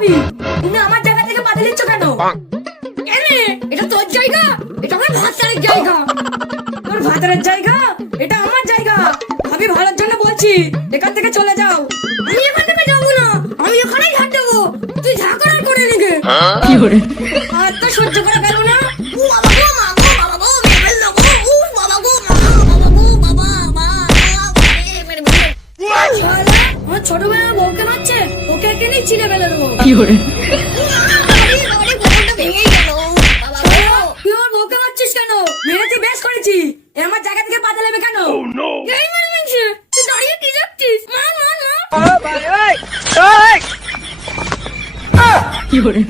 যাবি, তুমি আমার জায়গা থেকে বাধা দিচ্ছ কেন? এটা তোর জায়গা, এটা আমার ভাতারের জায়গা। তোর ভাতারের জায়গা, এটা আমার জায়গা। আমি ভালোর জন্য বলছি, এখান থেকে চলে যাও। আমি এখান থেকে যাবো না, আমি এখানেই ঝাড় দেবো। তুই যা করার করে নিগে। কি করে আর তো সহ্য করা গেল না। ও বাবা গো, মা গো, বাবা গো, মেরে দেবো। ও বাবা গো, মা, বাবা গো, বাবা, মা, মেরে আমার ছোট ভাই বউকে মারছে, ওকে একে নিয়ে ছিঁড়ে ফেলে দেবো। কি করে তুই ওর বউকে মারছিস কেন? মেরেছি, বেশ করেছি। এ আমার জায়গা থেকে বাধা নেবে কেন? এই মানে মানছে, তুই দাঁড়িয়ে কি দেখছিস? মার মার মার। কি করে